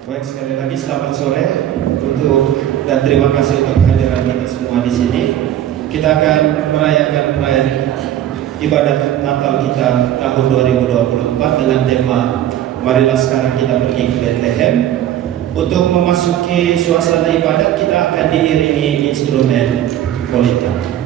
Baik, sekali lagi selamat sore dan terima kasih untuk kehadiran kita semua di sini. Kita akan merayakan perayaan ibadat Natal kita tahun 2024 dengan tema Marilah Sekarang Kita Pergi ke Bethlehem. Untuk memasuki suasana ibadat kita akan diiringi instrumen polita.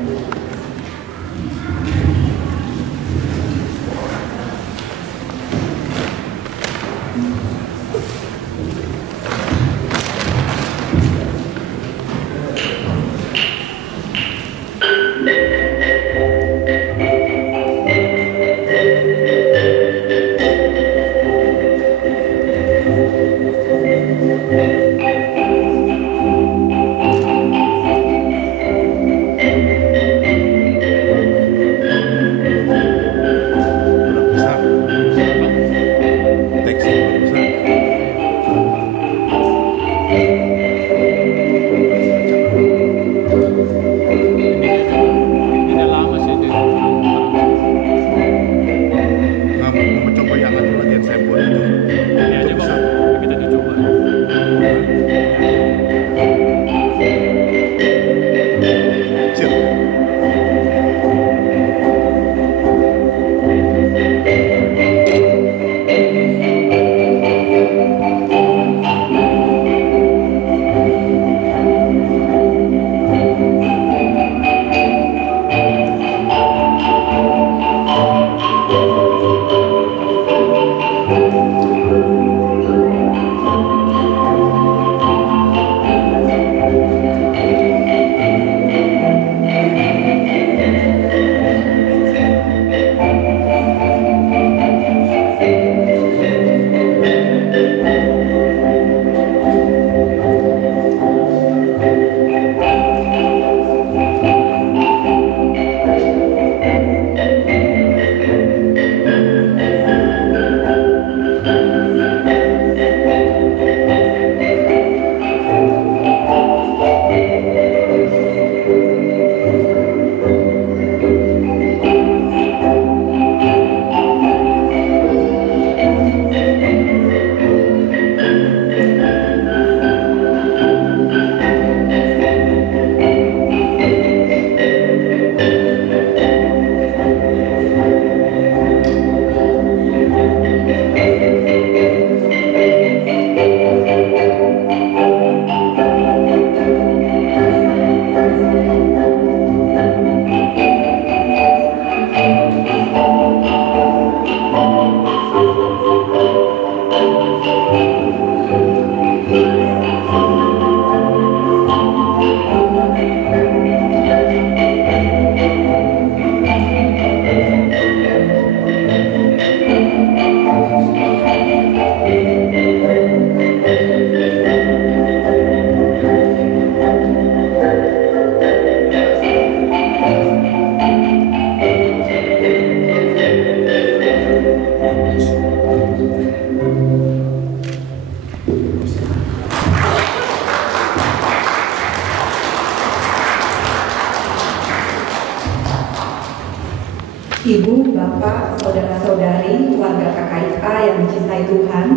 Ibu, Bapak, Saudara-saudari, warga KKIA yang dicintai Tuhan,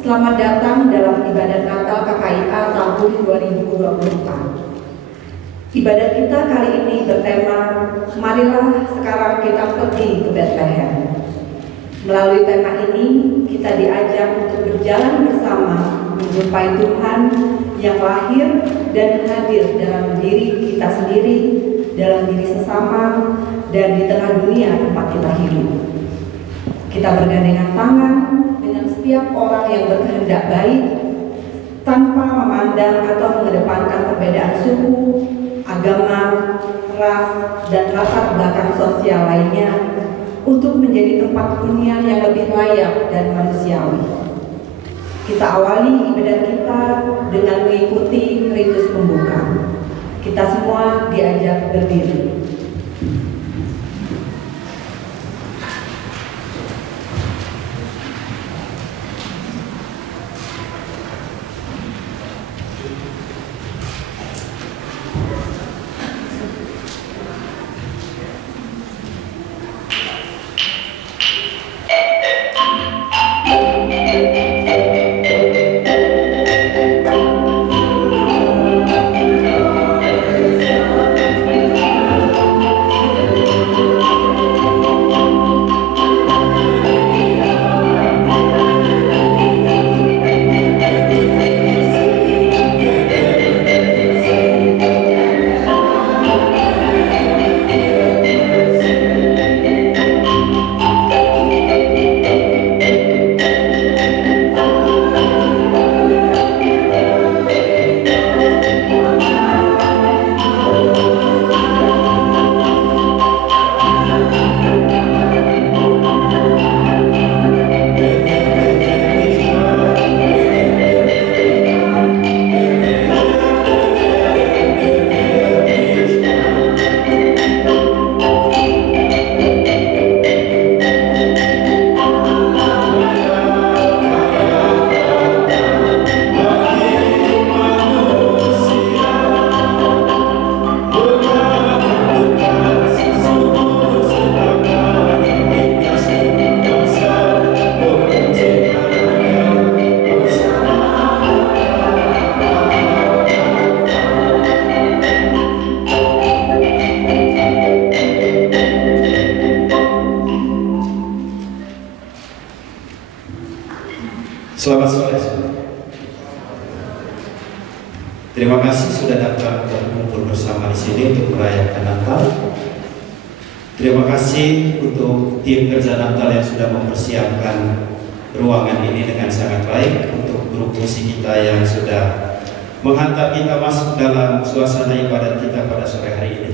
selamat datang dalam ibadat Natal KKIA tahun 2024. Ibadat kita kali ini bertema, Marilah Sekarang Kita Pergi ke Bethlehem. Melalui tema ini, kita diajak untuk berjalan bersama menjumpai Tuhan yang lahir dan hadir dalam diri kita sendiri, dalam diri sesama, dan di tengah dunia tempat kita hidup. Kita bergandengan tangan dengan setiap orang yang berkehendak baik, tanpa memandang atau mengedepankan perbedaan suku, agama, ras, dan latar belakang sosial lainnya, untuk menjadi tempat hunian yang lebih layak dan manusiawi. Kita awali ibadat kita dengan mengikuti ritus pembuka. Kita semua diajak berdiri. sore. Terima kasih sudah datang dan berkumpul bersama di sini untuk merayakan Natal. Terima kasih untuk tim kerja Natal yang sudah mempersiapkan ruangan ini dengan sangat baik, untuk grup musik kita yang sudah menghantar kita masuk dalam suasana ibadat kita pada sore hari ini.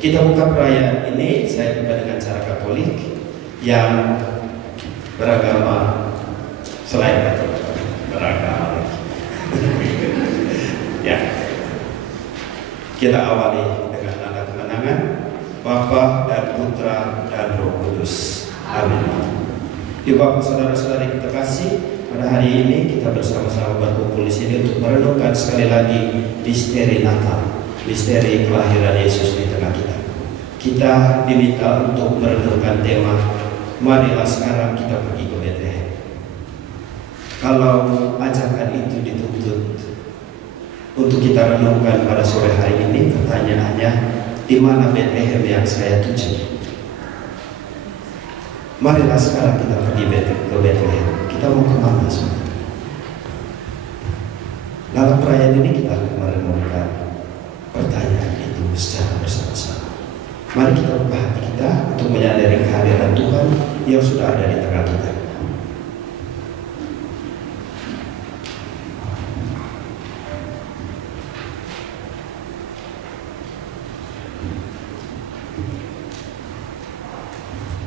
Kita buka perayaan ini, saya buka dengan cara Katolik yang beragama selain Katolik, beragama. Ya, kita awali dengan tanda kemenangan Bapa dan Putra dan Roh Kudus. Amin. Ibu bapak saudara-saudari kita kasih, pada hari ini kita bersama-sama berkumpul di sini untuk merenungkan sekali lagi misteri Natal, misteri kelahiran Yesus di tengah kita. Kita diminta untuk merenungkan tema, marilah sekarang kita pergi ke Betlehem. Kalau ajakan itu dituntut untuk kita renungkan pada sore hari ini, pertanyaannya, di mana Betlehem yang saya tuju? Marilah sekarang kita pergi ke Betlehem. Kita mau kemana sebenarnya? Dalam perayaan ini kita akan merenungkan pertanyaan itu secara bersama-sama. Mari kita buka hati kita untuk menyadari kehadiran Tuhan yang sudah ada di tengah kita.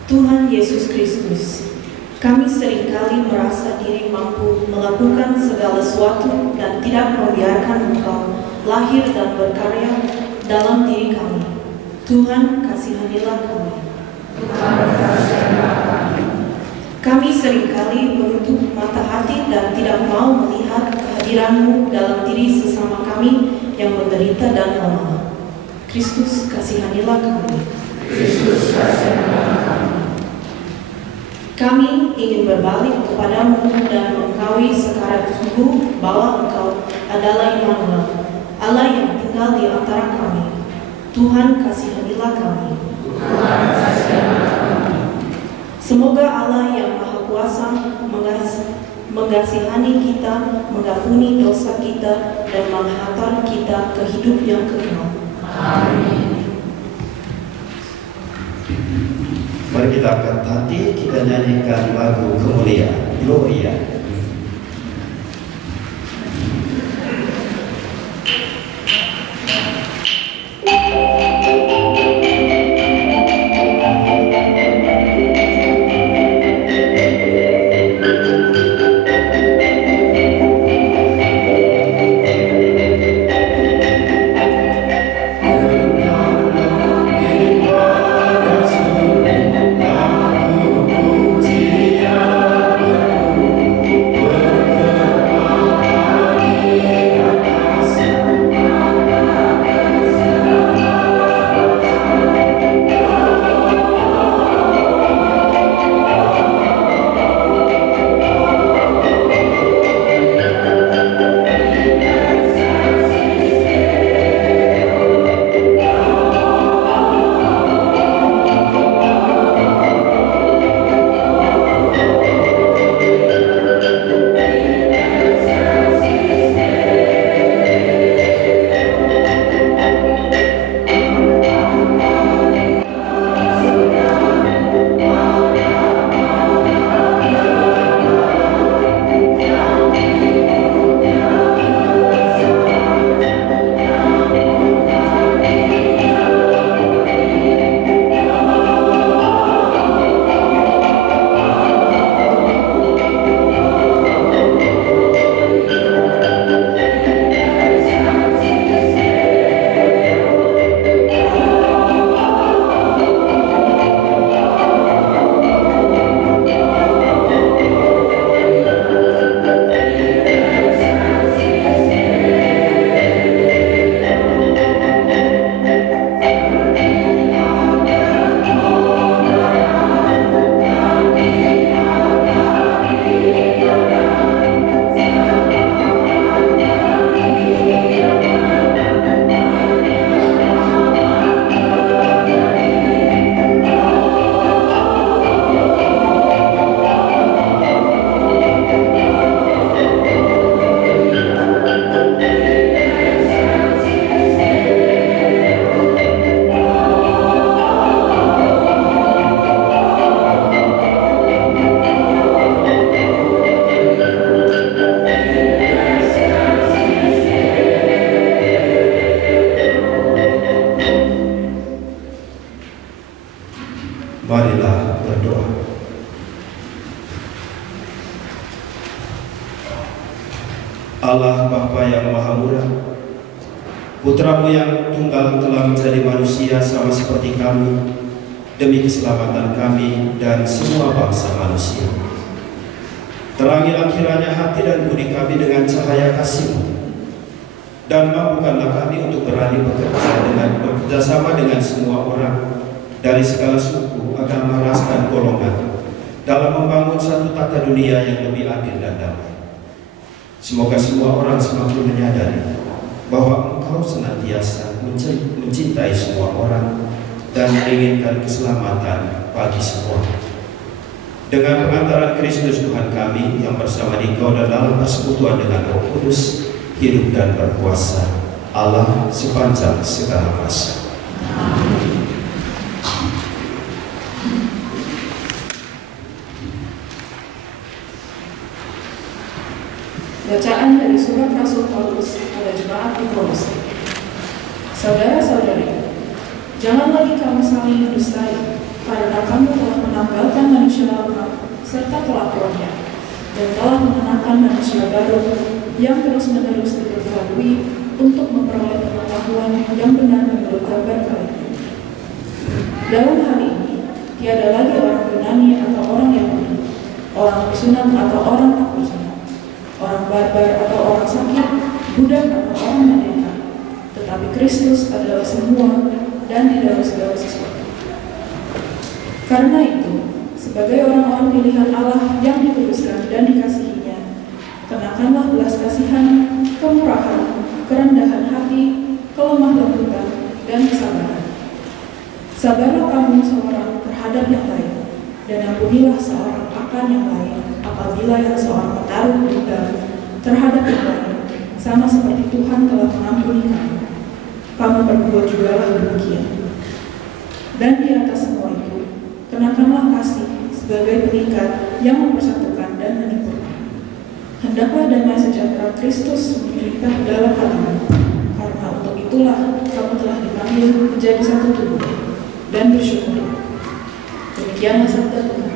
Tuhan Yesus Kristus, kami seringkali merasa diri mampu melakukan segala sesuatu dan tidak membiarkan Engkau lahir dan berkarya dalam diri kami. Tuhan, kasihanilah kami. Kami seringkali menutup mata hati dan tidak mau melihat kehadiran-Mu dalam diri sesama kami yang menderita dan lemah. Kristus, kasihanilah kami. Kristus, kasihanilah kami. Kami ingin berbalik kepadamu dan mengakui secara sungguh bahwa Engkau adalah Immanuel, Allah yang tinggal di antara kami. Tuhan, kasihanilah kami. Tuhan, kasihanilah kami. Semoga Allah yang Maha Kuasa mengasihi kita, mengampuni dosa kita, dan menghantar kita ke hidup yang kekal. Amin. Mari kita angkat hati, kita nyanyikan lagu kemuliaan, Gloria. Allah Bapa yang Maha Murah, Putra-Mu yang tunggal telah menjadi manusia sama seperti kami, demi keselamatan kami dan semua bangsa manusia. Terangilah kiranya hati dan budi kami dengan cahaya kasih-Mu, dan mampukanlah kami untuk berani bekerja sama dengan semua orang dari segala suku, agama, ras, dan golongan dalam membangun satu tata dunia yang lebih adil dan damai. Semoga semua orang semakin menyadari bahwa Engkau senantiasa mencintai semua orang dan menginginkan keselamatan bagi semua. Dengan pengantaran Kristus Tuhan kami yang bersama Engkau dan dalam persekutuan dengan Roh Kudus, hidup dan berkuasa Allah sepanjang segala masa. Bacaan dari surat Rasul Paulus pada jemaat di Kolose. Saudara-saudari, jangan lagi kamu saling mendustai, karena kamu telah menanggalkan manusia lama serta kelakuannya, dan telah mengenakan manusia baru yang terus-menerus diperbarui untuk memperoleh pengetahuan yang benar menurut kabar kalian. Dalam hal ini, tiada lagi orang Yunani atau orang Yahudi, orang bersunat atau orang tak bersunat, orang barbar atau orang sakit, budak atau orang merdeka, tetapi Kristus adalah semua dan di dalam segala sesuatu. Karena itu, sebagai orang-orang pilihan Allah yang dikuduskan dan dikasihinya, kenakanlah belas kasihan, kemurahan, kerendahan hati, kelemah lembutan, dan kesabaran. Sabarlah kamu seorang terhadap yang lain, dan ampunilah seorang akan yang lain, apabila yang seorang menaruh dendam terhadap yang lain, sama seperti Tuhan telah mengampuni kamu. Kamu berbuat jugalah demikian. Dan di atas semua itu, kenakanlah kasih sebagai pengikat yang mempersatukan dan menyempurnakan. Hendaklah damai sejahtera Kristus memerintah dalam hatimu, karena untuk itulah kamu telah dipanggil menjadi satu tubuh, dan bersyukur. Demikianlah sabda Tuhan.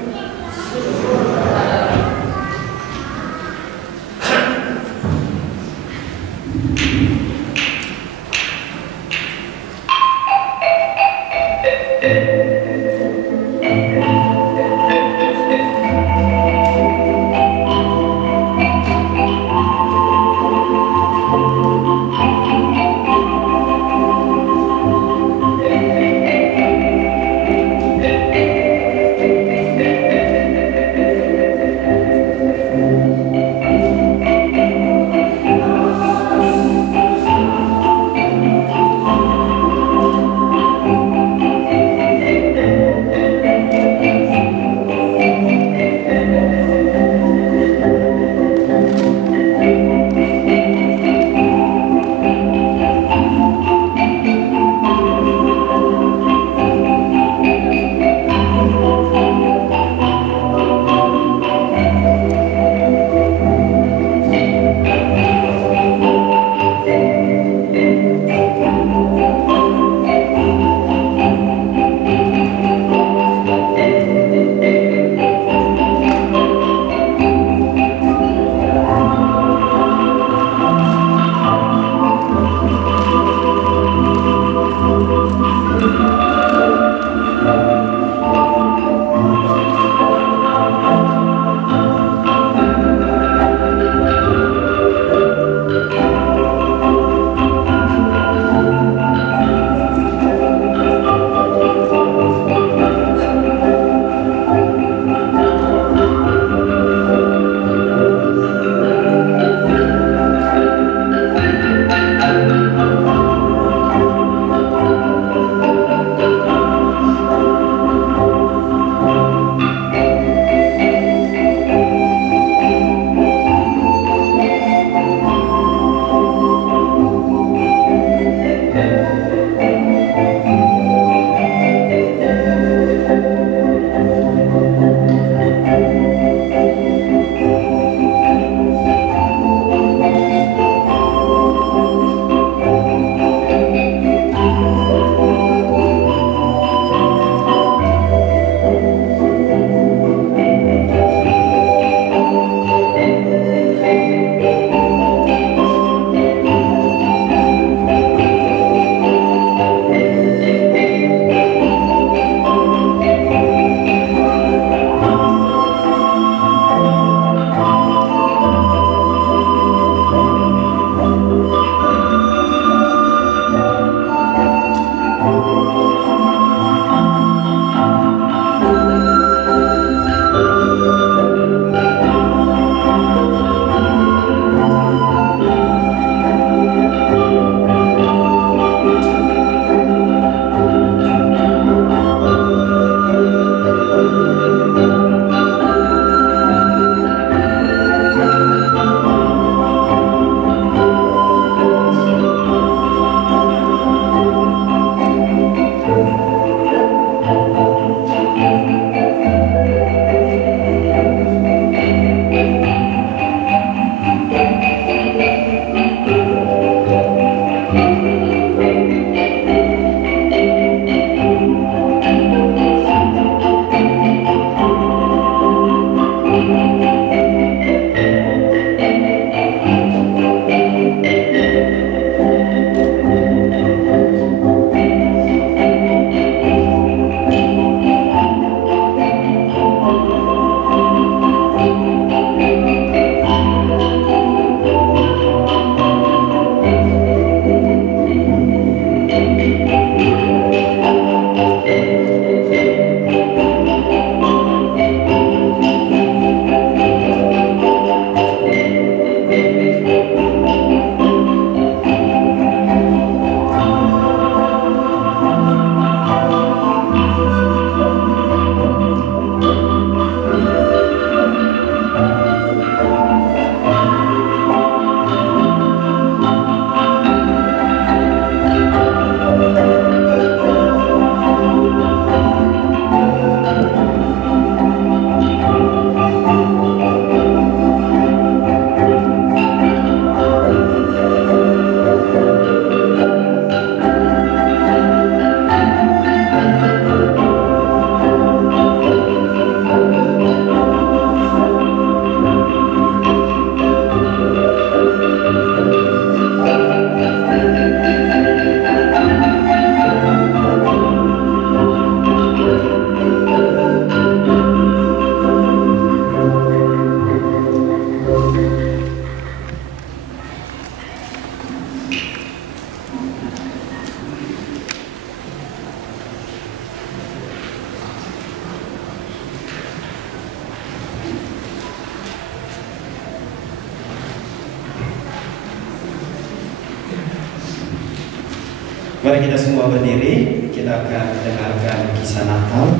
Mari kita semua berdiri, kita akan dengarkan kisah Natal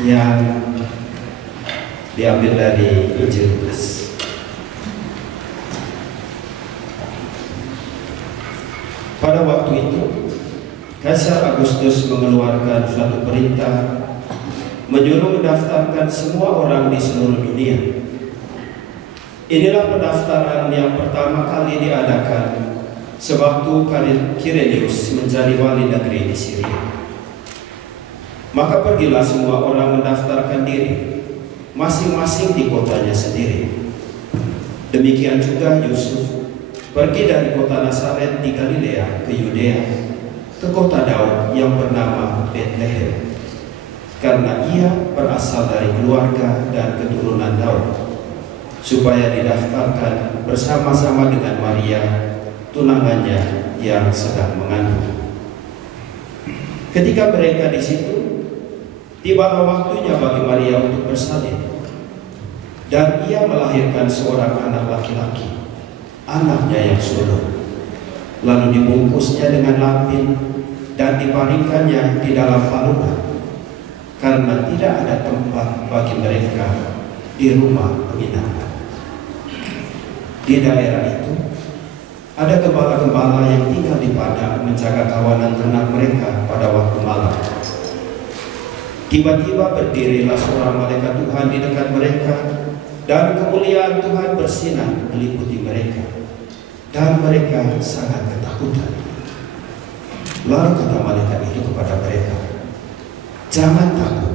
yang diambil dari Injil Lukas. Pada waktu itu, Kaisar Agustus mengeluarkan suatu perintah menyuruh mendaftarkan semua orang di seluruh dunia. Inilah pendaftaran yang pertama kali diadakan sewaktu Kirenius menjadi wali negeri di Syria. Maka pergilah semua orang mendaftarkan diri, masing-masing di kotanya sendiri. Demikian juga Yusuf pergi dari kota Nazaret di Galilea ke Yudea, ke kota Daud yang bernama Betlehem, karena ia berasal dari keluarga dan keturunan Daud, supaya didaftarkan bersama-sama dengan Maria, tunangannya yang sedang mengandung. Ketika mereka di situ, tibalah waktunya bagi Maria untuk bersalin, dan ia melahirkan seorang anak laki-laki, anaknya yang sulung. Lalu dibungkusnya dengan lampin dan dibaringkannya di dalam palungan, karena tidak ada tempat bagi mereka di rumah penginapan. Di daerah itu ada gembala-gembala yang tinggal di padang menjaga kawanan ternak mereka pada waktu malam. Tiba-tiba berdirilah seorang malaikat Tuhan di dekat mereka, dan kemuliaan Tuhan bersinar meliputi mereka, dan mereka sangat ketakutan. Lalu kata malaikat itu kepada mereka, "Jangan takut,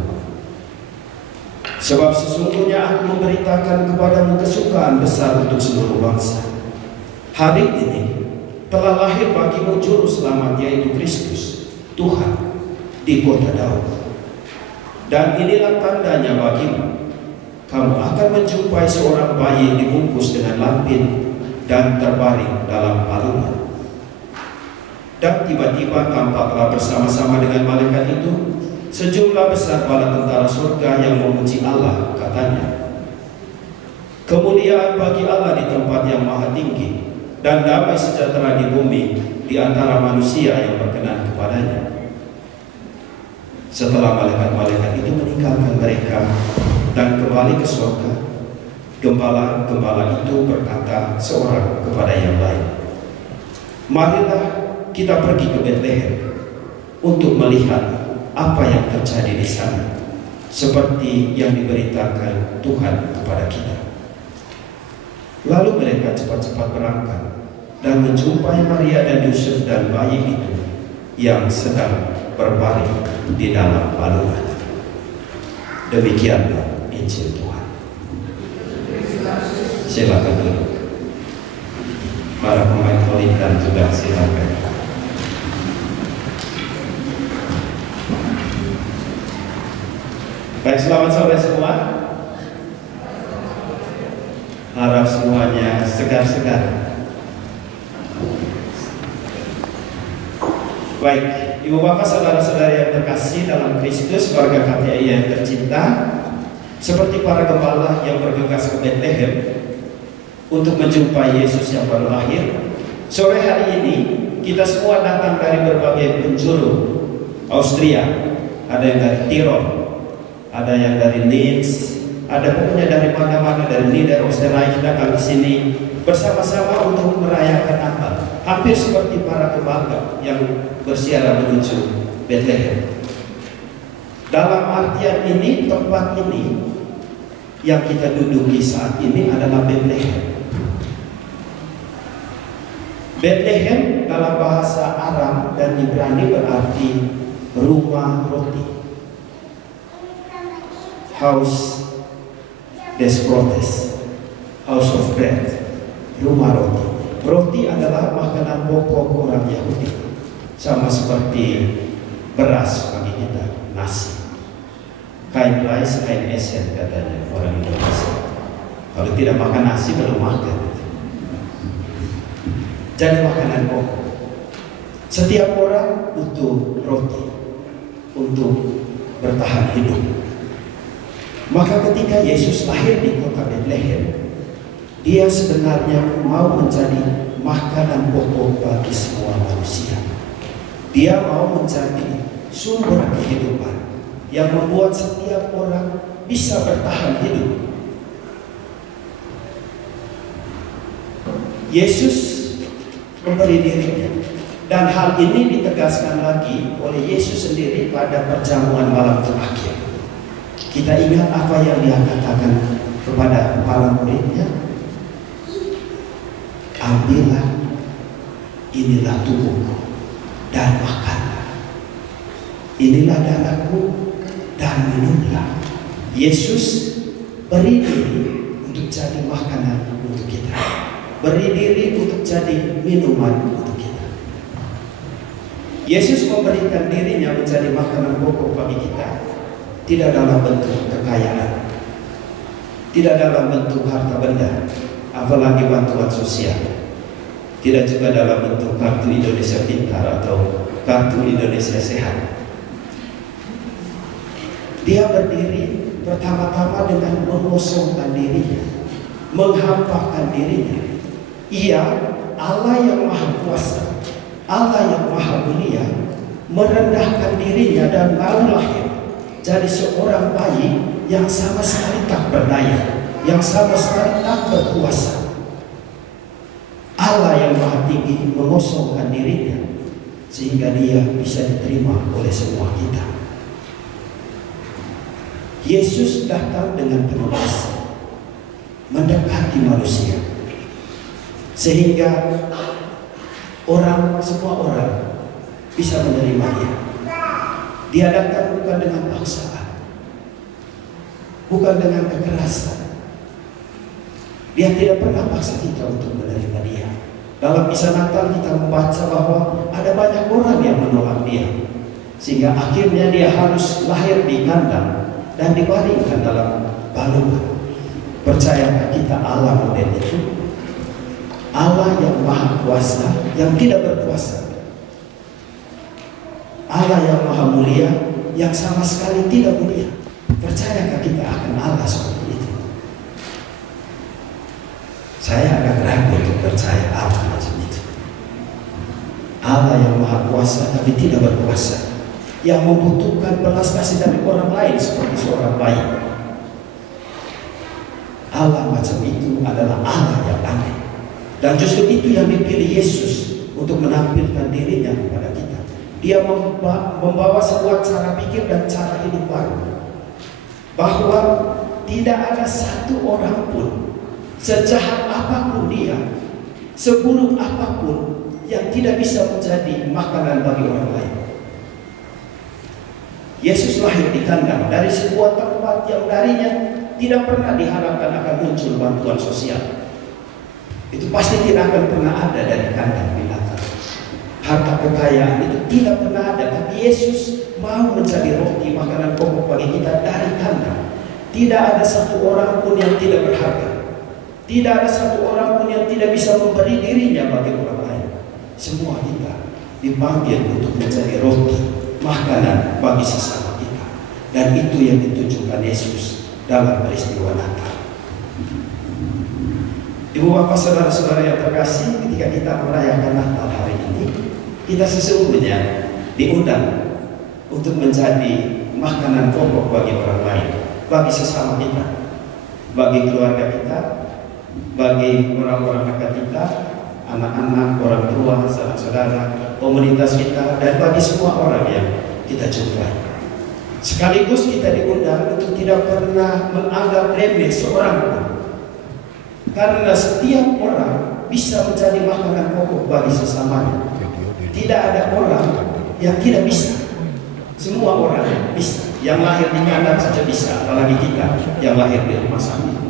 sebab sesungguhnya aku memberitakan kepadamu kesukaan besar untuk seluruh bangsa. Hari ini telah lahir bagimu juru selamat, yaitu Kristus, Tuhan, di kota Daud. Dan inilah tandanya bagimu, kamu akan menjumpai seorang bayi dibungkus dengan lampin dan terbaring dalam palungan." Dan tiba-tiba tampaklah bersama-sama dengan malaikat itu sejumlah besar bala tentara surga yang memuji Allah, katanya, "Kemuliaan bagi Allah di tempat yang maha tinggi, dan damai sejahtera di bumi di antara manusia yang berkenan kepadanya." Setelah malaikat-malaikat itu meninggalkan mereka dan kembali ke surga, gembala-gembala itu berkata seorang kepada yang lain, "Marilah kita pergi ke Betlehem untuk melihat apa yang terjadi di sana, seperti yang diberitakan Tuhan kepada kita." Lalu mereka cepat-cepat berangkat dan menjumpai Maria dan Yusuf dan bayi itu yang sedang berbaring di dalam palungan. Demikianlah Injil Tuhan. Silakan duduk. Para pemain politan juga silakan. Baik, selamat sore semua. Harap semuanya segar-segar. Baik, Ibu Bapak, saudara-saudari yang terkasih dalam Kristus, warga KPI yang tercinta, seperti para gembala yang bergegas ke Betlehem untuk menjumpai Yesus yang baru lahir, sore hari ini kita semua datang dari berbagai penjuru Austria, ada yang dari Tirol, ada yang dari Linz, ada pokoknya dari mana-mana, dari Niederösterreich datang ke sini bersama-sama untuk merayakan Natal, hampir seperti para gembala yang bersiara menuju Betlehem. Dalam artian ini, tempat ini yang kita duduki saat ini adalah Betlehem. Betlehem dalam bahasa Aram dan Ibrani berarti rumah roti, House des Brotes, House of Bread, rumah roti. Roti adalah makanan pokok orang Yahudi, sama seperti beras bagi kita, nasi. Kein Reis, kein Essen, katanya orang Indonesia. Kalau tidak makan nasi, belum makan. Jadi makanan pokok. Setiap orang butuh roti untuk bertahan hidup. Maka ketika Yesus lahir di kota Betlehem, Dia sebenarnya mau menjadi makanan pokok bagi semua manusia. Dia mau menjadi sumber kehidupan yang membuat setiap orang bisa bertahan hidup. Yesus memberi dirinya, dan hal ini ditegaskan lagi oleh Yesus sendiri pada perjamuan malam terakhir. Kita ingat apa yang Dia katakan kepada para muridnya? Ambillah, inilah tubuhku, dan makanlah. Inilah darahku, dan minumlah. Yesus beri diri untuk jadi makanan untuk kita, beri diri untuk jadi minuman untuk kita. Yesus memberikan dirinya menjadi makanan pokok bagi kita, tidak dalam bentuk kekayaan, tidak dalam bentuk harta benda, apalagi bantuan sosial, tidak juga dalam bentuk kartu Indonesia Pintar atau kartu Indonesia Sehat. Dia berdiri pertama-tama dengan mengosongkan dirinya, menghampakan dirinya. Ia, Allah yang Maha Kuasa, Allah yang Maha Mulia, merendahkan dirinya dan mau lahir jadi seorang bayi yang sama sekali tak berdaya, yang sama sekali tak berkuasa. Allah yang Maha Tinggi mengosongkan dirinya sehingga Dia bisa diterima oleh semua kita. Yesus datang dengan penuh kasih, mendekati manusia, sehingga semua orang bisa menerima Dia. Dia datang bukan dengan paksaan, bukan dengan kekerasan. Dia tidak pernah paksa kita untuk menerima Dia. Dalam kisah Natal kita membaca bahwa ada banyak orang yang menolak Dia, sehingga akhirnya Dia harus lahir di kandang dan dibaringkan dalam balungan. Percayakah kita Allah model itu? Allah yang Maha Kuasa, yang tidak berkuasa. Allah yang Maha Mulia, yang sama sekali tidak mulia. Percayakah kita akan Allah seperti itu? Saya agak ragu untuk percaya Allah macam itu. Allah yang Maha Kuasa tapi tidak berkuasa, yang membutuhkan belas kasih dari orang lain seperti seorang bayi. Allah macam itu adalah Allah yang aneh. Dan justru itu yang dipilih Yesus untuk menampilkan dirinya kepada kita. Dia membawa sebuah cara pikir dan cara hidup baru, bahwa tidak ada satu orang pun, sejahat apapun dia, seburuk apapun, yang tidak bisa menjadi makanan bagi orang lain. Yesus lahir di kandang dari sebuah tempat yang darinya tidak pernah diharapkan akan muncul bantuan sosial. Itu pasti tidak akan pernah ada dari kandang binatang. Harta kekayaan itu tidak pernah ada. Tapi Yesus mau menjadi roti makanan pokok bagi kita dari kandang. Tidak ada satu orang pun yang tidak berharga. Tidak ada satu orang pun yang tidak bisa memberi dirinya bagi orang lain. Semua kita dipanggil untuk menjadi roti makanan bagi sesama kita. Dan itu yang ditunjukkan Yesus dalam peristiwa Natal. Ibu bapak saudara-saudara yang terkasih, ketika kita merayakan Natal hari ini, kita sesungguhnya diundang untuk menjadi makanan pokok bagi orang lain, bagi sesama kita, bagi keluarga kita, bagi orang-orang dekat kita, anak-anak, orang tua, saudara-saudara, komunitas kita, dan bagi semua orang yang kita jumpai. Sekaligus kita diundang untuk tidak pernah menganggap remeh seorang pun, karena setiap orang bisa menjadi makanan pokok bagi sesamanya. Tidak ada orang yang tidak bisa. Semua orang bisa. Yang lahir di kandang saja bisa, apalagi kita yang lahir di rumah sakit.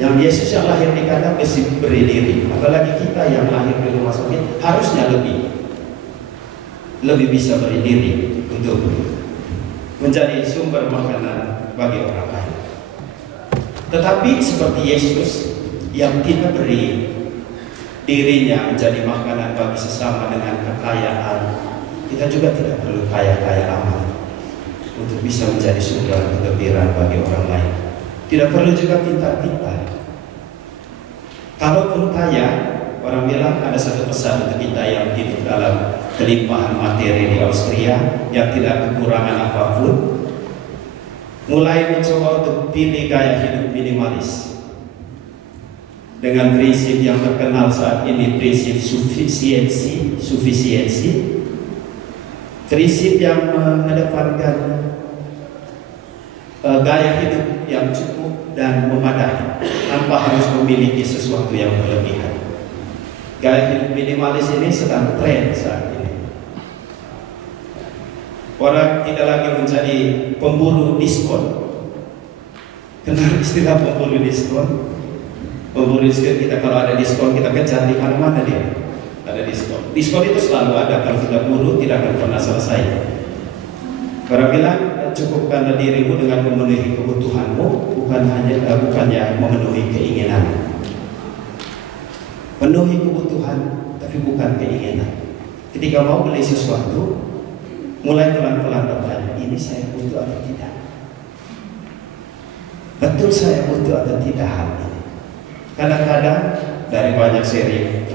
Yang Yesus yang lahir di kandang mesti beri diri, apalagi kita yang lahir di rumah sakit harusnya lebih bisa beri diri untuk menjadi sumber makanan bagi orang lain. Tetapi seperti Yesus yang kita beri dirinya menjadi makanan bagi sesama dengan kekayaan, kita juga tidak perlu kaya-kaya amat untuk bisa menjadi sumber kegembiraan bagi orang lain. Tidak perlu juga pintar-pintar. Kalaupun kaya, Orang bilang ada satu pesan untuk kita yang hidup dalam kelimpahan materi di Austria yang tidak kekurangan apapun. Mulai mencoba untuk pilih gaya hidup minimalis dengan prinsip yang terkenal saat ini, prinsip sufisiensi, prinsip yang mengedepankan gaya hidup yang cukup dan memadai tanpa harus memiliki sesuatu yang berlebihan. Gaya hidup minimalis ini sedang tren saat ini. Orang tidak lagi menjadi pemburu diskon. Kenal istilah pemburu diskon? Pemburu diskon, kita kalau ada diskon kita kejar di mana-mana dia. Ada diskon. Diskon itu selalu ada, kalau tidak buru tidak akan pernah selesai. Orang bilang cukupkanlah dirimu dengan memenuhi kebutuhanmu, bukannya memenuhi keinginan. Penuhi kebutuhan tapi bukan keinginan. Ketika mau beli sesuatu, mulai pelan-pelan bertanya, ini saya butuh atau tidak? Betul saya butuh atau tidak hal ini? Kadang-kadang dari banyak seri,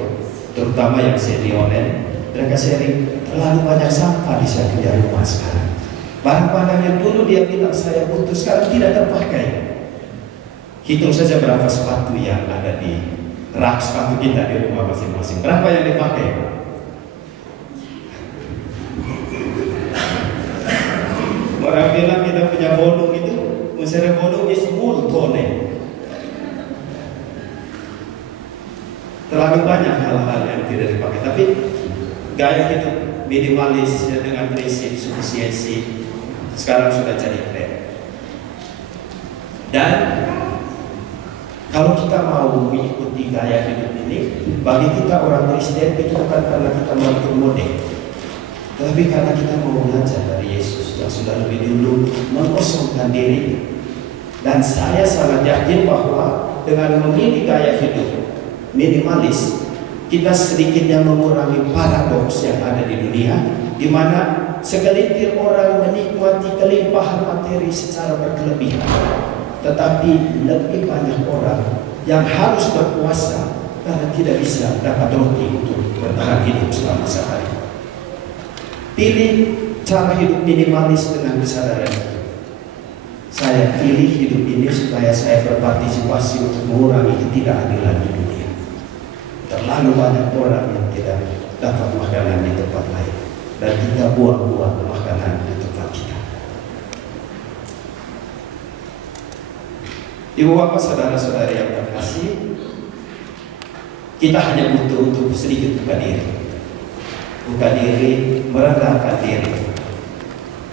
terutama yang senioren, mereka seri terlalu banyak sampah di saya punya rumah sekarang. Barang-barang yang dulu dia bilang saya butuh sekarang tidak terpakai. Hitung saja berapa sepatu yang ada di rak sepatu kita di rumah masing-masing. Berapa yang dipakai? Orang bilang kita punya bodong itu, misalnya bodong is multone. Terlalu banyak hal-hal yang tidak dipakai. Tapi gaya hidup minimalis ya, dengan prinsip sufisiensi sekarang sudah jadi tren. Dan kalau kita mau mengikuti gaya hidup ini, bagi kita orang Kristen itu bukan karena kita mau ikut model, tetapi karena kita mau belajar dari Yesus yang sudah lebih dulu mengosongkan diri. Dan saya sangat yakin bahwa dengan memilih gaya hidup minimalis, kita sedikitnya mengurangi paradoks yang ada di dunia, di mana segelintir orang menikmati kelimpahan materi secara berkelebihan, tetapi lebih banyak orang yang harus berpuasa karena tidak bisa dapat roti untuk bertahan hidup selama sehari. Pilih cara hidup minimalis dengan kesadaran itu. Saya pilih hidup ini supaya saya berpartisipasi untuk mengurangi ketidakadilan di dunia. Terlalu banyak orang yang tidak dapat makanan di tempat lain, dan kita buang-buang makanan di tempat kita. Ibu bapak saudara-saudari yang terkasih, kita hanya butuh untuk sedikit buka diri, merendahkan diri,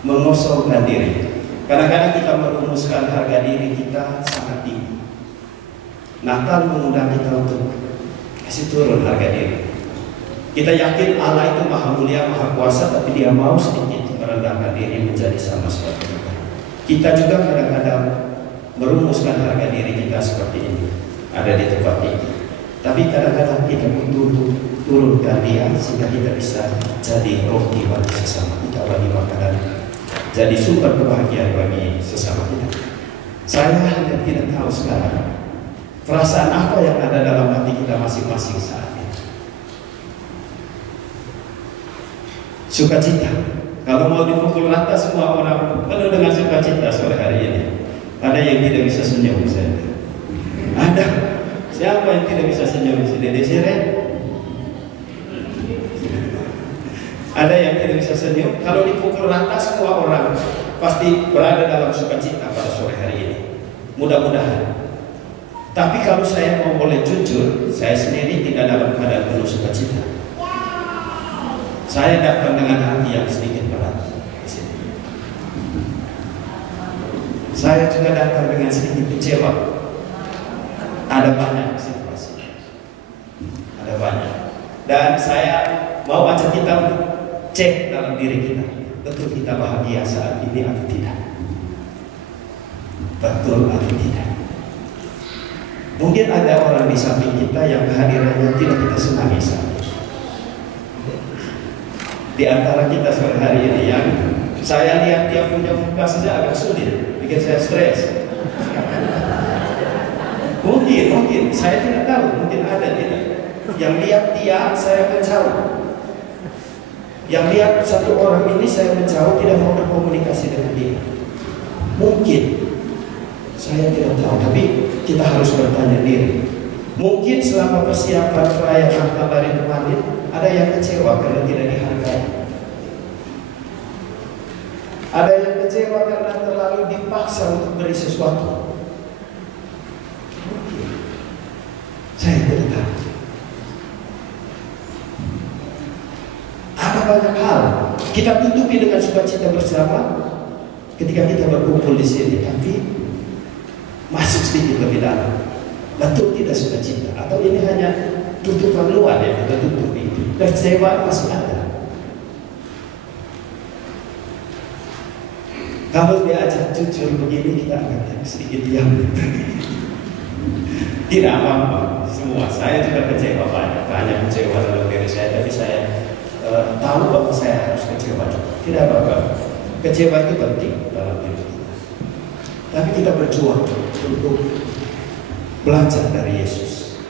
mengosongkan diri. Kadang-kadang kita merumuskan harga diri kita sangat tinggi. Natal mengundang kita untuk kasih turun harga diri. Kita yakin Allah itu maha mulia, maha kuasa, tapi dia mau sedikit merendahkan diri menjadi sama seperti kita. Kita juga kadang-kadang merumuskan harga diri kita seperti ini, ada di tempat ini. Tapi kadang-kadang kita butuh untuk turunkan dia sehingga kita bisa jadi roti bagi sesama kita, bagi makanan, jadi sumber kebahagiaan bagi sesama kita. Saya hanya tidak tahu sekarang perasaan apa yang ada dalam hati kita masing-masing saat ini. Sukacita. Kalau mau dipukul rata semua orang penuh dengan sukacita sore hari ini. Ada yang tidak bisa senyum saya. Ada. Siapa yang tidak bisa senyum? Dede Sire? Ada yang tidak bisa senyum. Kalau dipukul rata semua orang pasti berada dalam sukacita pada sore hari ini. Mudah-mudahan. Tapi kalau saya mau boleh jujur, saya sendiri tidak dalam keadaan penuh sukacita. Saya datang dengan hati yang sedikit berat di sini. Saya juga datang dengan sedikit kecewa. Ada banyak situasi, ada banyak. Dan saya mau ajak kita cek dalam diri kita, betul kita bahagia saat ini atau tidak? Betul atau tidak? Mungkin ada orang di samping kita yang kehadirannya tidak kita senangi saat ini. Di antara kita sore hari ini yang saya lihat dia punya muka saja agak sulit, bikin saya stres. Mungkin, saya tidak tahu, mungkin ada tidak. Yang lihat dia, saya menjauh. Yang lihat satu orang ini, saya menjauh, tidak mau berkomunikasi dengan dia. Mungkin, saya tidak tahu, tapi kita harus bertanya diri. Mungkin selama persiapan perayaan Natal dari kemarin, ada yang kecewa karena tidak dihargai. Ada yang kecewa karena terlalu dipaksa untuk beri sesuatu. Mungkin. Saya tidak tahu. Ada banyak hal kita tutupi dengan sukacita bersama ketika kita berkumpul di sini, tapi masuk sedikit lebih dalam. Betul tidak sukacita, atau ini hanya tutupan luar yang kita tutupi? Kecewa masih ada. Kalau diajak jujur begini, kita akan sedikit diam. Tidak apa-apa, semua. Saya juga kecewa banyak kecewa dalam diri saya, tapi saya tahu bahwa saya harus kecewa. Tidak apa-apa. Kecewa itu penting dalam hidup kita. Tapi kita berjuang untuk belajar dari Yesus,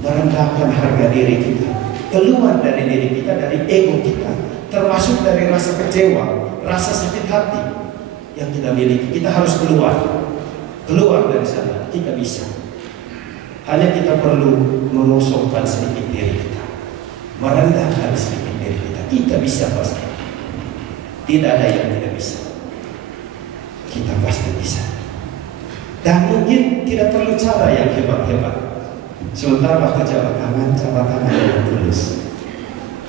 merendahkan harga diri kita, keluar dari diri kita, dari ego kita, termasuk dari rasa kecewa, rasa sakit hati yang kita miliki. Kita harus keluar dari sana. Kita bisa. Hanya kita perlu mengosongkan sedikit diri kita, merendahkan sedikit diri kita. Kita bisa pasti. Tidak ada yang tidak bisa. Kita pasti bisa. Dan mungkin tidak perlu cara yang hebat-hebat. Sementara waktu jabat tangan yang tulus.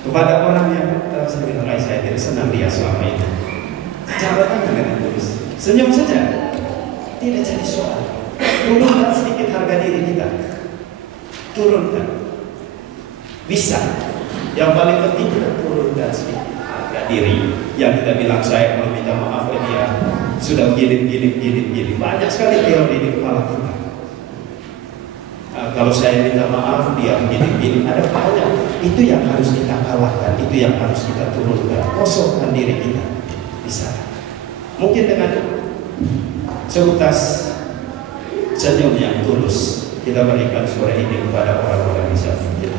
Kepada orang yang saya tidak senang dia selama ini, jabat tangan dengan tulus. Senyum saja, tidak jadi soal. Turunkan sedikit harga diri kita. Turunkan. Bisa. Yang paling penting kita turunkan sedikit harga diri. Yang kita bilang saya mau minta maaf ke dia, sudah gini. Banyak sekali teori di kepala kita. Kalau saya minta maaf, dia gini. Ada banyak. Itu yang harus kita kalahkan. Itu yang harus kita turunkan. Kosongkan diri kita. Bisa. Mungkin dengan seutas senyum yang tulus, kita berikan sore ini kepada orang-orang yang sakit,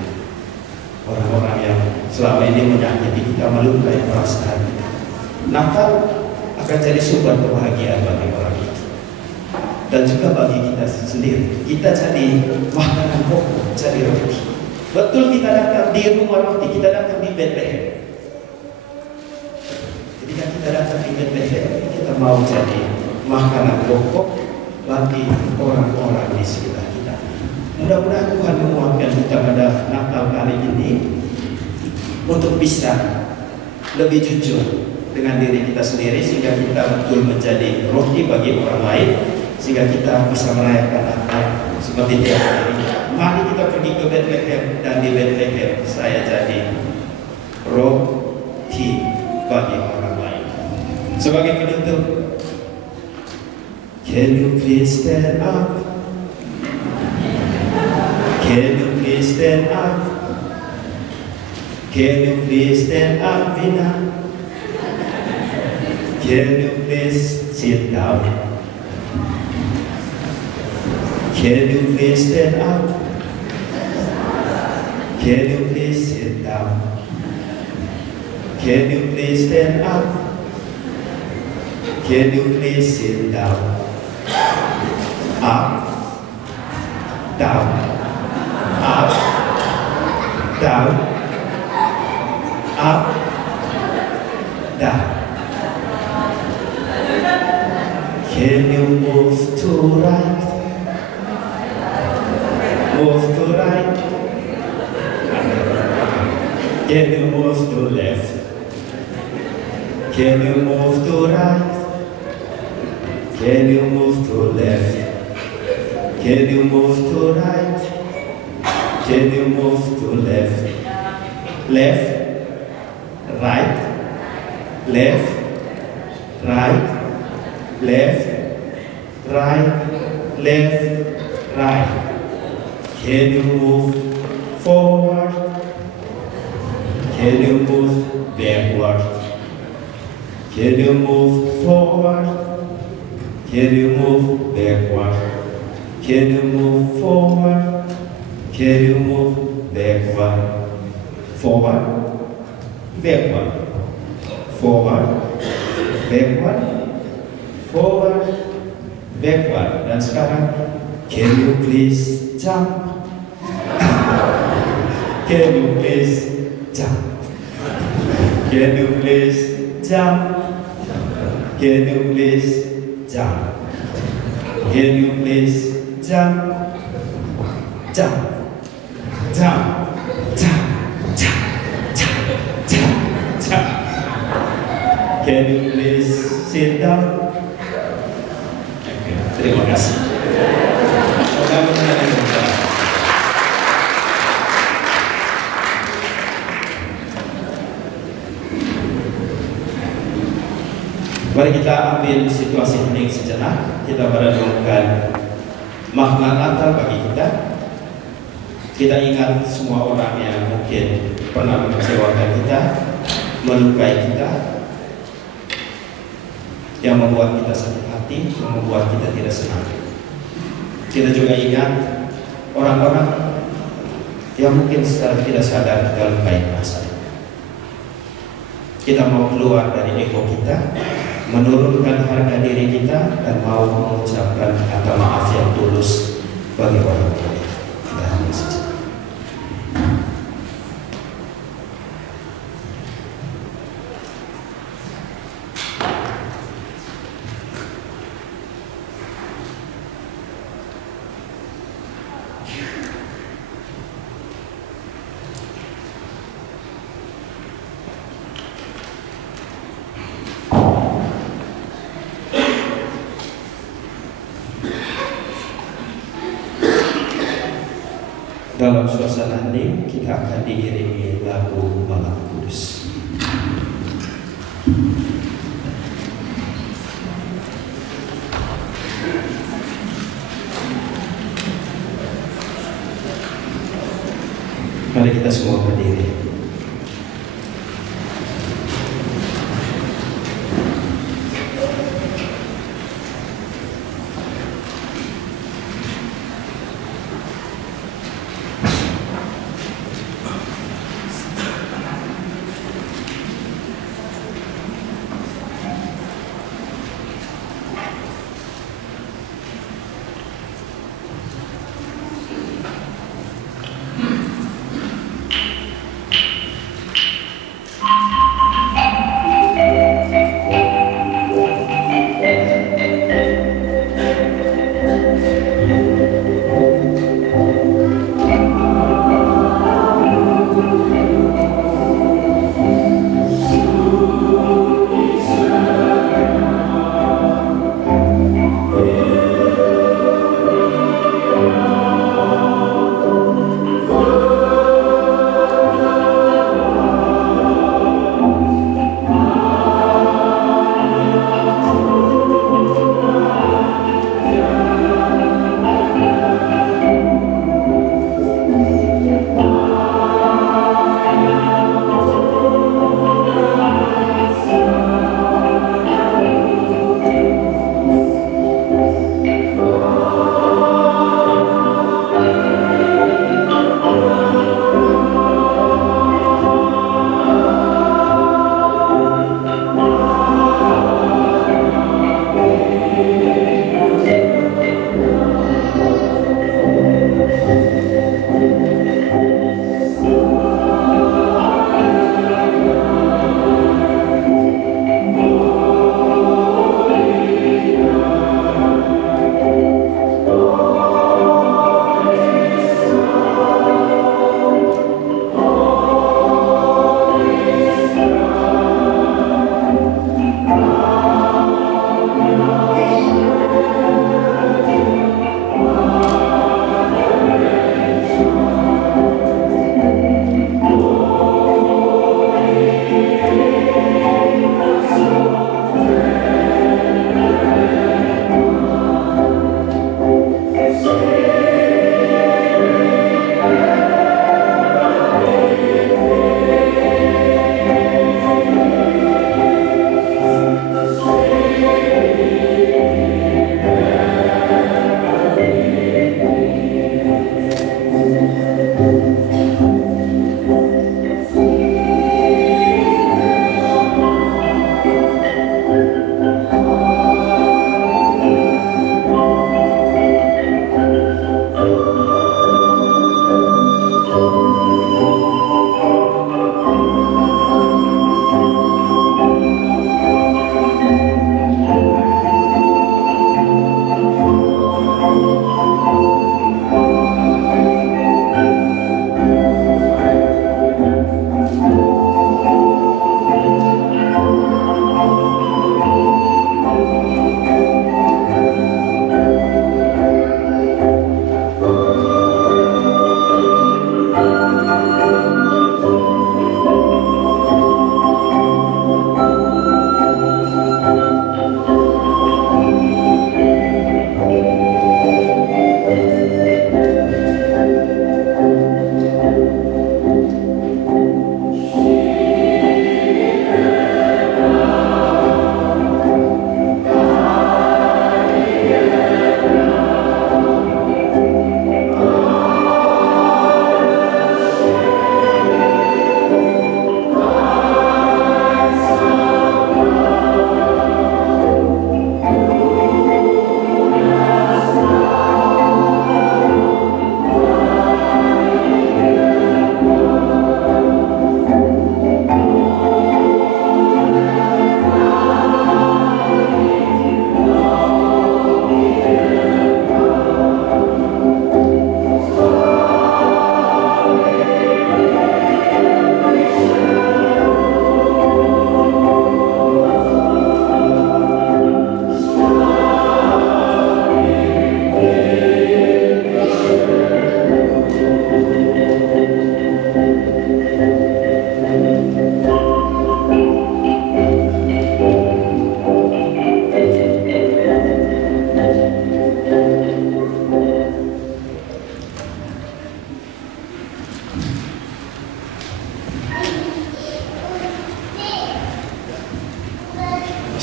orang-orang yang selama ini menyakiti kita, melukai perasaan kita. Natal akan jadi sumber kebahagiaan bagi orang itu, dan juga bagi kita sendiri. Kita jadi makanan pokok, jadi roti. Betul, kita datang di rumah roti, kita datang di Bethlehem. Ketika kita datang di Bethlehem, kita mau jadi makanan pokok bagi orang-orang di sekitar kita. Mudah-mudahan Tuhan menguatkan kita pada Natal kali ini untuk bisa lebih jujur dengan diri kita sendiri, sehingga kita betul menjadi roti bagi orang lain, sehingga kita bisa merayakan Natal seperti tiap hari. Mari kita pergi ke Bethlehem, dan di Bethlehem saya jadi roti bagi orang lain. Sebagai penutup, can you please stand up? Can you please stand up? Can you please stand up, Vina? Can you please sit down? Can you please stand up? Can you please sit down? Can you please stand up? Can you please sit down? Up, down, up, down, up, down. Can you move to right? Move to right. Can you move to left? Can you move to right? Can you move to left? Can you move to right? Can you move to left? Left, right, left, right, left, right, left, right. Can you move forward? Can you move backward? Can you move forward? Can you move backward? Can you move forward? Can you move backward, forward, backward, forward, backward, forward, backward. Dan sekarang, can you please jump? Can you please jump? Can you please jump? Can you please jump? Can you please jump? Jump, jump, jump, jump, jump, jump, jump. Can you please sit down? Oke, terima kasih. Mudah-mudahan bisa. Mari kita ambil situasi hening sejenak. Kita merenungkan makna Natal bagi kita. Kita ingat semua orang yang mungkin pernah mengecewakan kita, melukai kita, yang membuat kita sakit hati, yang membuat kita tidak senang. Kita juga ingat orang-orang yang mungkin secara tidak sadar kita lukai perasaan. Kita mau keluar dari ego kita, menurunkan harga diri kita, dan mau mengucapkan kata maaf yang tulus bagi orang lain. Kita hanya saja. Dalam suasana hening, kita akan diiringi lagu Malam Kudus. Mari kita semua berdiri.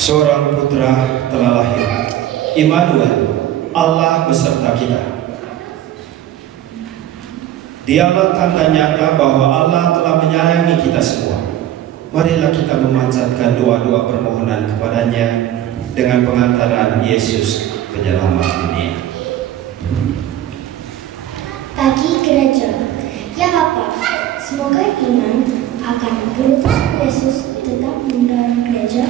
seorang putra telah lahir, Immanuel, Allah beserta kita. Dialah tanda nyata bahwa Allah telah menyayangi kita semua. Marilah kita memanjatkan doa-doa permohonan kepadanya dengan pengantaran Yesus Penyelamat dunia. Bagi gereja, ya Bapa, semoga iman akan berutus Yesus tetap mendorong gereja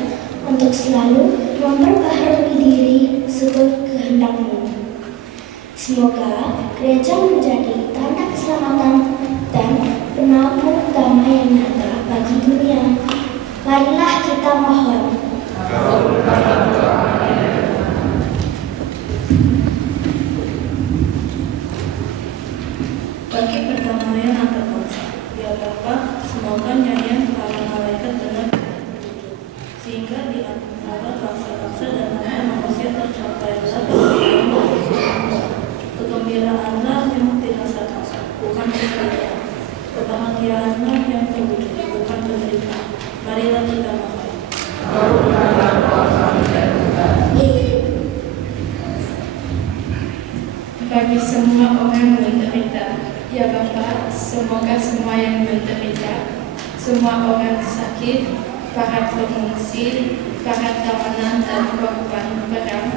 untuk selalu memperbaharui diri sesuai kehendak-Mu. Semoga gereja menjadi tanda keselamatan dan penabur damai yang nyata bagi dunia. Marilah kita mohon. Bagi perdamaian antar bangsa, ya Bapa, semoga nyanyian para malaikat benar sehingga di antara bangsa-bangsa dan antar manusia tercapailah kegembiraanlah yang dirasakan, bukan kesedihan, kebahagiaanlah yang terwujud, bukan penderitaan. Marilah kita mohon. Bagi semua orang menderita, ya Bapa, semoga semua yang menderita, semua orang sakit, para pengungsi, para tawanan dan korban perang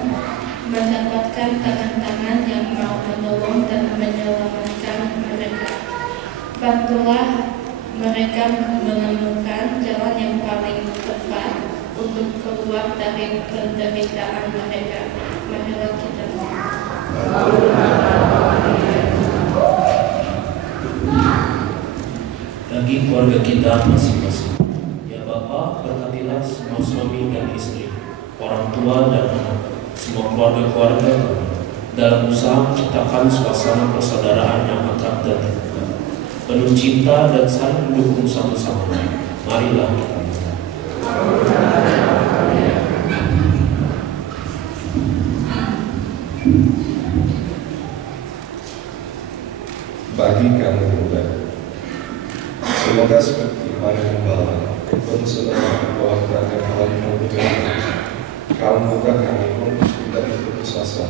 mendapatkan tangan-tangan yang mau menolong dan menyelamatkan mereka. Bantulah mereka menemukan jalan yang paling tepat untuk keluar dari penderitaan mereka. Marilah kita bagi keluarga kita masing-masing. Ya Bapa, berkatilah semua suami dan istri, orang tua dan anak, semua keluarga-keluarga kami, dalam usaha menciptakan suasana persaudaraan yang akrab dan terbuka, penuh cinta dan saling mendukung satu sama lain. Marilah kita bagi kamu juga. Semoga seperti pada gembala, kepensunan bahwa kerajaan Allah membutuhkan. Kamu bukan kami pun tidak putus asa,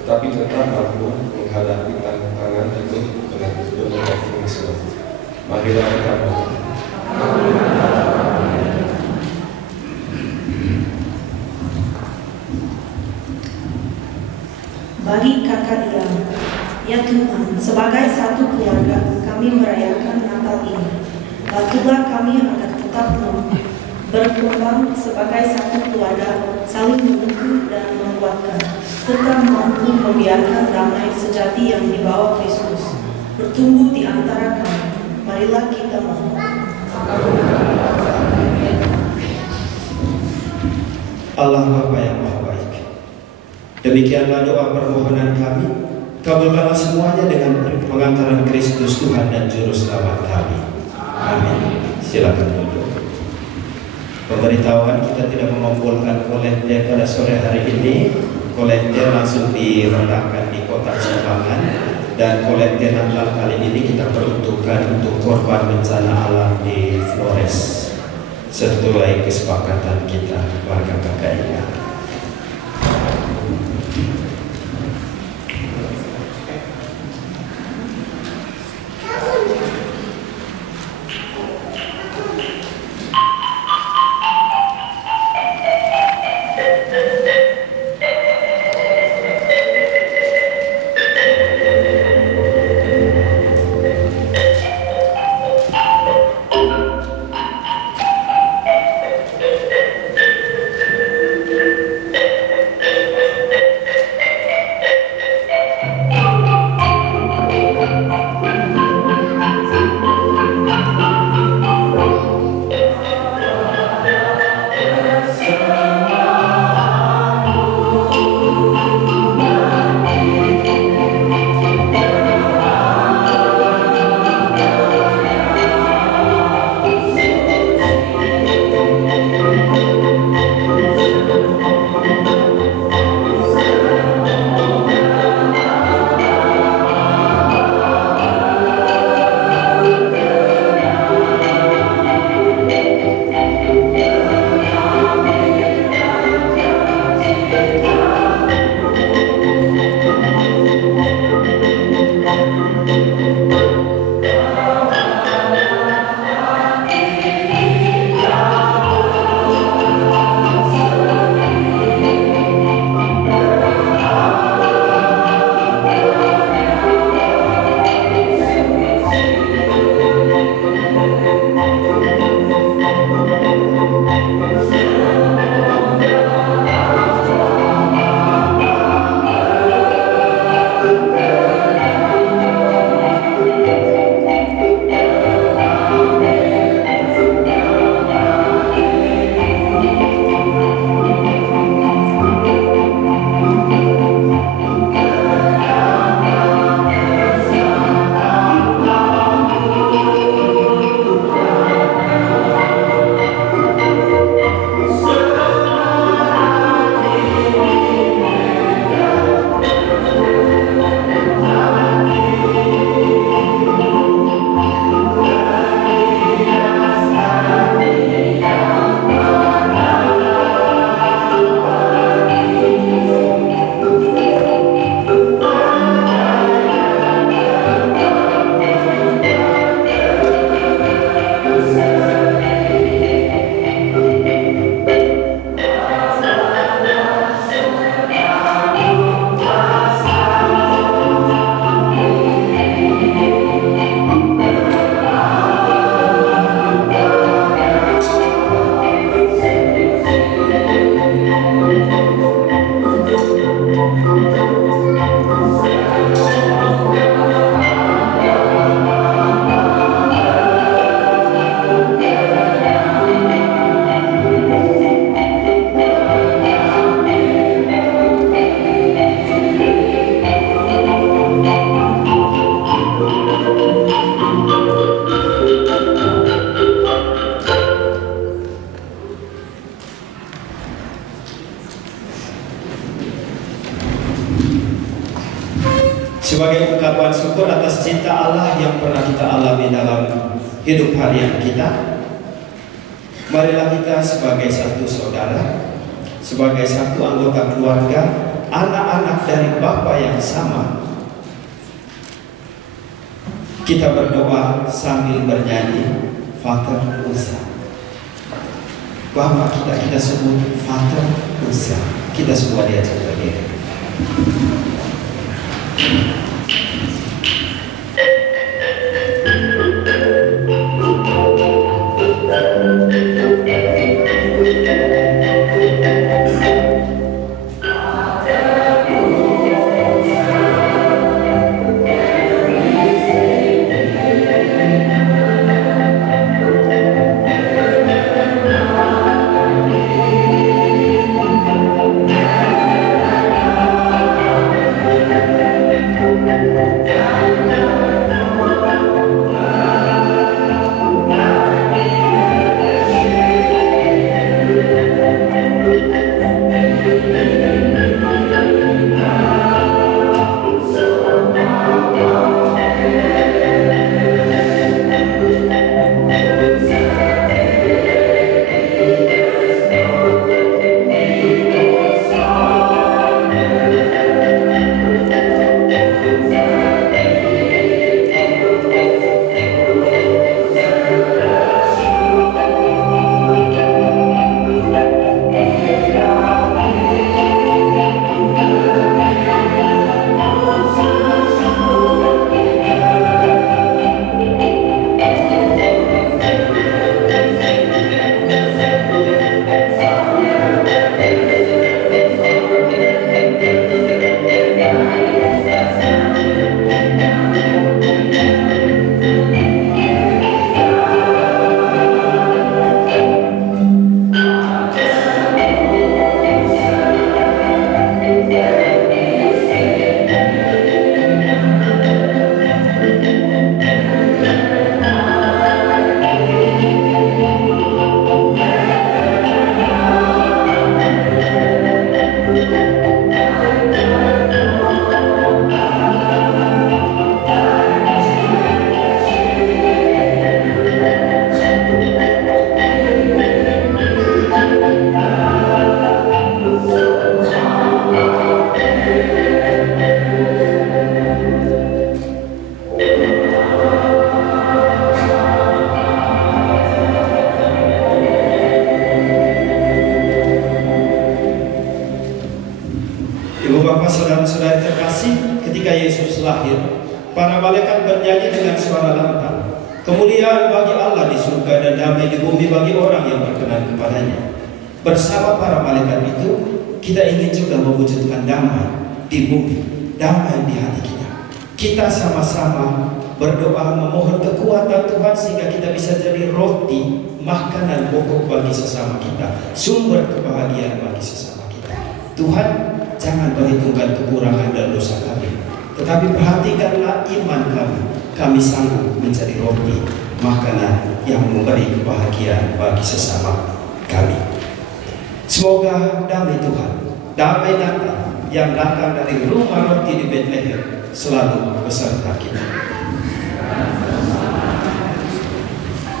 tetapi tetap mampu menghadapi tantangan itu dengan penuh optimisme. Marilah kita mohon. Bagi kakak Ilham, ya Tuhan, sebagai satu keluarga kami merayakan Natal ini. Bantulah kami agar tetap berkembang sebagai satu keluarga, saling mendukung dan menguatkan, serta mampu membiarkan damai sejati yang dibawa Kristus bertumbuh di antara kami. Marilah kita mohon. Allah Bapa yang Maha Baik, demikianlah doa permohonan kami. Kabulkanlah semuanya dengan pengantaran Kristus Tuhan dan Juru Selamat kami. Amin. Silakan duduk. Pemberitahuan, kita tidak mengumpulkan kolekte pada sore hari ini. Kolekte langsung diletakkan di kotak sumbangan, dan kolekte Natal kali ini kita peruntukkan untuk korban bencana alam di Flores sesuai kesepakatan kita warga KKIA. dalam hidup harian kita. Marilah kita sebagai satu saudara, sebagai satu anggota keluarga, anak-anak dari Bapa yang sama, kita berdoa sambil bernyanyi Vater Unser. Bapa kita sebut Vater Unser. Kita semua diajak berdiri. Ibu bapak saudara-saudara terkasih, ketika Yesus lahir, para malaikat bernyanyi dengan suara lantang, kemuliaan bagi Allah di surga dan damai di bumi bagi orang yang berkenan kepadanya. Bersama para malaikat itu, kita ingin juga mewujudkan damai di bumi, damai di hati kita. Kita sama-sama berdoa memohon kekuatan Tuhan sehingga kita bisa jadi roti, makanan pokok bagi sesama kita, sumber kebahagiaan bagi sesama kita. Tuhan, jangan perhitungkan kekurangan dan dosa kami, tetapi perhatikanlah iman kami. Kami sanggup menjadi roti, makanan yang memberi kebahagiaan bagi sesama kami. Semoga damai Tuhan, damai Natal yang datang dari rumah roti di Bethlehem selalu beserta kita.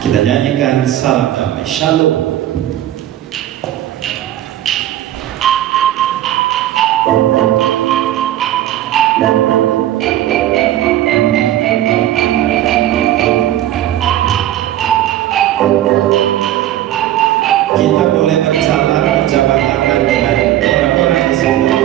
Kita nyanyikan salam damai, Shalom. Kita boleh berjalan berjabat tangan dengan orang-orang di sini.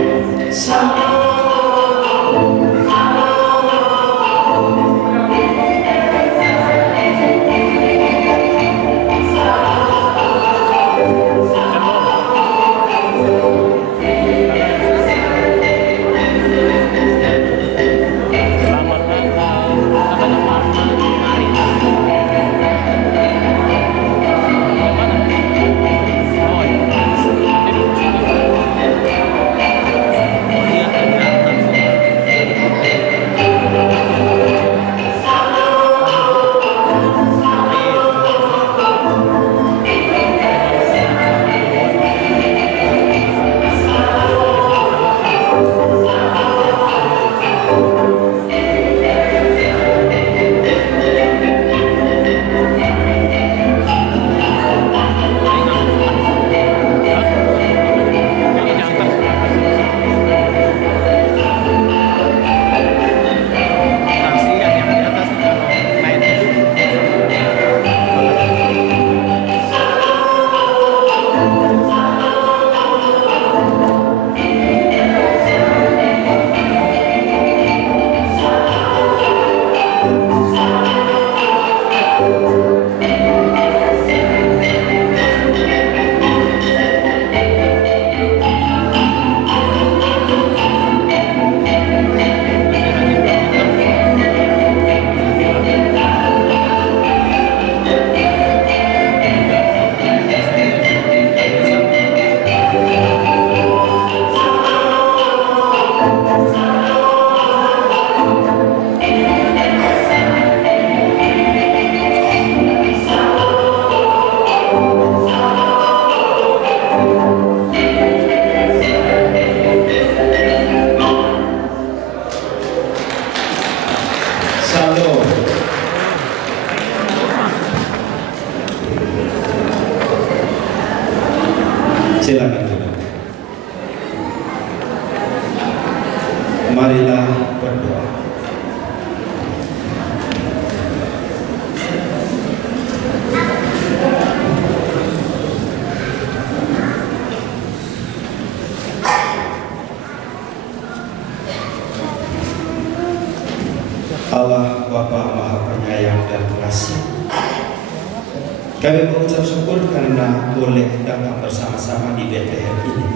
Kami mengucap syukur karena boleh datang bersama-sama di Bethlehem ini,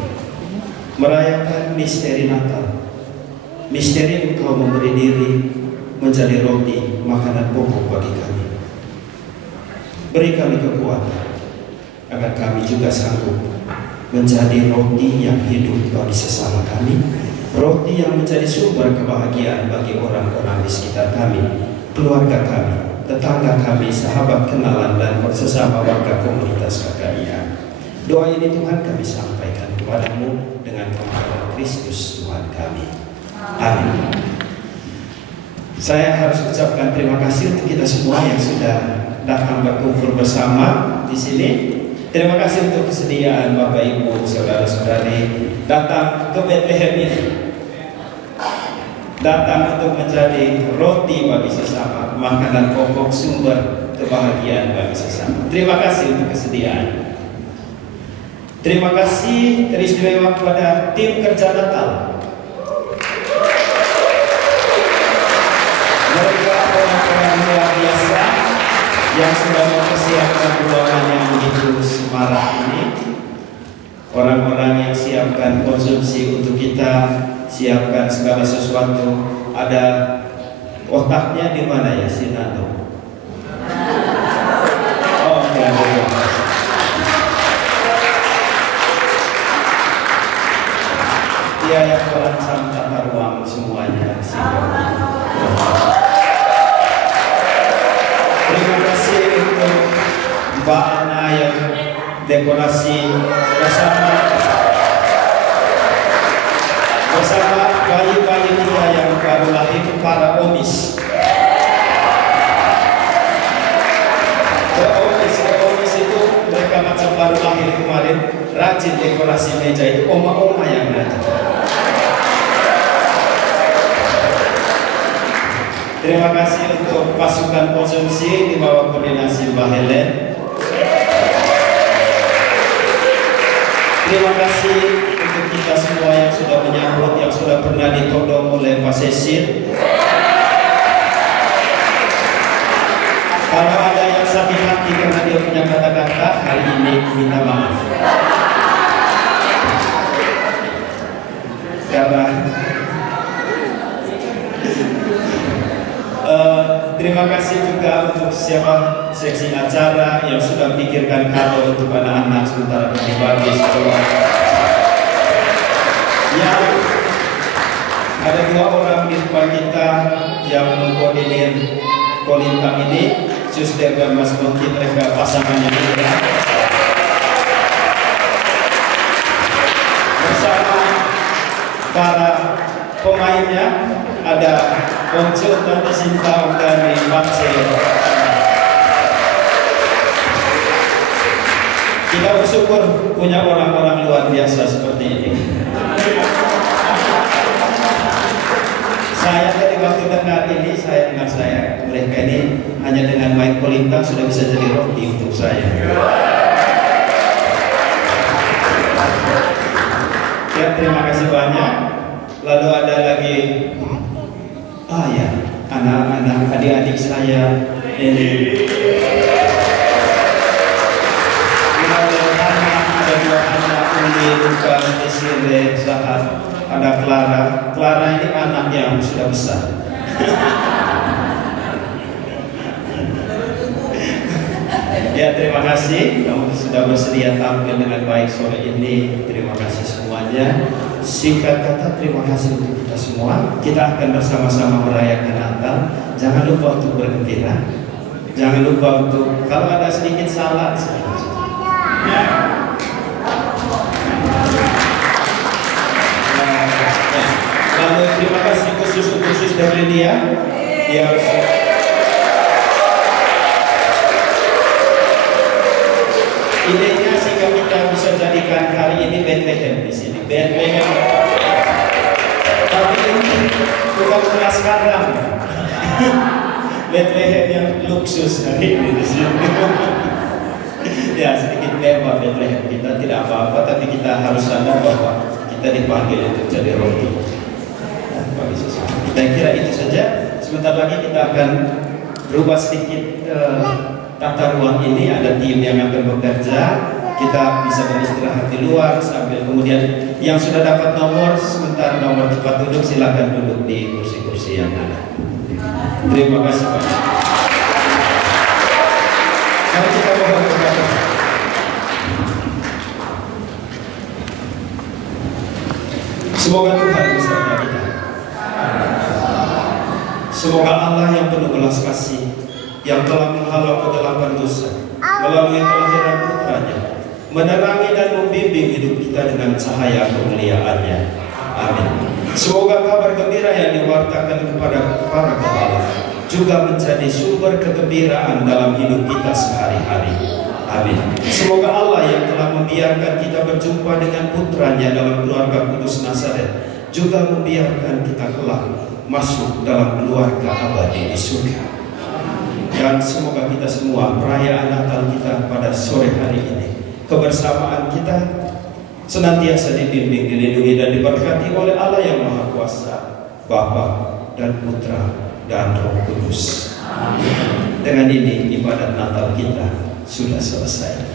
merayakan misteri Natal, misteri Engkau memberi diri menjadi roti, makanan pokok bagi kami. Beri kami kekuatan agar kami juga sanggup menjadi roti yang hidup bagi sesama kami, roti yang menjadi sumber kebahagiaan bagi orang-orang di sekitar kami, keluarga kami, tetangga kami, sahabat kenalan, dan sesama warga komunitas KKIA. Doa ini Tuhan kami sampaikan kepadamu dengan pengakuan Kristus Tuhan kami. Amin. Saya harus ucapkan terima kasih untuk kita semua yang sudah datang berkumpul bersama di sini. Terima kasih untuk kesediaan Bapak Ibu, saudara-saudari datang ke Bethlehem ini, datang untuk menjadi roti bagi sesama, makanan pokok, sumber kebahagiaan bagi sesama. Terima kasih untuk kesediaan. Terima kasih teristimewa kepada tim kerja Natal. Mereka orang-orang luar biasa yang sudah mempersiapkan ruangan yang begitu semarak ini. Orang-orang yang siapkan konsumsi untuk kita, siapkan segala sesuatu. Ada otaknya di mana ya, Sinando? Oh, ya, dia yang merancang tata ruang semuanya. Terima kasih untuk Mbak Ana yang dekorasi bersama bayi-bayi kita yang baru lahir, para omis. Omis itu mereka macam baru lahir kemarin, rajin dekorasi meja itu, oma-oma yang rajin. Terima kasih untuk pasukan konsumsi di bawah koordinasi Mbak Helen. Terima kasih untuk kita semua yang sudah menyambut, yang sudah pernah ditodong oleh Pak Cecil. Kalau ada yang sakit hati karena dia punya kata-kata, hari ini minta maaf. Karena terima kasih juga untuk siapa seksi acara yang sudah pikirkan kado untuk anak-anak sementara berbagi sekolah. Yang ada 2 orang di depan kita yang mengkoordinir kolintang ini, Suster dan Mas Monti, mereka pasangannya juga. Bersama para pemainnya ada Onco Tante Sinta dari Bakse. Kita bersyukur punya orang-orang luar biasa seperti ini. Saya tadi waktu dengar ini, mereka ini hanya dengan main kolintang sudah bisa jadi roti untuk saya. Ya, terima kasih banyak. Lalu ada lagi, ya, anak-anak adik-adik saya ini. Ada 2 anak, Uli, Luka, Desire, Zahat, ada Clara. Clara ini anak yang sudah besar. Ya, terima kasih kamu sudah bersedia tampil dengan baik sore ini. Terima kasih semuanya. Singkat kata, terima kasih untuk kita semua. Kita akan bersama-sama merayakan Natal. Jangan lupa untuk bergembira. Jangan lupa untuk, kalau ada sedikit salah, lalu terima kasih khusus untuk Suster Lydia yang idenya sehingga kita bisa jadikan hari ini Bethlehem di sini. Bethlehem, tapi ini bukan kelas sekarang. Bethlehem yang luksus hari ini di sini. Ya, sedikit mewah Bethlehem kita, tidak apa-apa, tapi kita harus sadar bahwa kita dipanggil untuk jadi roti. Saya kira itu saja. Sebentar lagi kita akan berubah sedikit tata ruang ini ada tim yang akan bekerja. Kita bisa beristirahat di luar sambil kemudian yang sudah dapat nomor sebentar nomor tempat duduk silakan duduk di kursi-kursi yang ada. Terima kasih Pak. Mari kita mohon kepada semoga Tuhan beserta kita. Semoga Allah yang penuh belas kasih, yang telah menghalau kegelapan dosa melalui kelahiran putranya, menerangi dan membimbing hidup kita dengan cahaya kemuliaan-Nya. Amin. Semoga kabar gembira yang diwartakan kepada para gembala juga menjadi sumber kegembiraan dalam hidup kita sehari-hari. Amin. Semoga Allah yang telah membiarkan kita berjumpa dengan putranya dalam keluarga kudus Nazaret juga membiarkan kita kelak masuk dalam keluarga abadi di surga. Dan semoga kita semua perayaan Natal kita pada sore hari ini, kebersamaan kita senantiasa dibimbing, dilindungi dan diberkati oleh Allah yang Maha Kuasa, Bapa dan Putra dan Roh Kudus. Dengan ini ibadat Natal kita sudah selesai.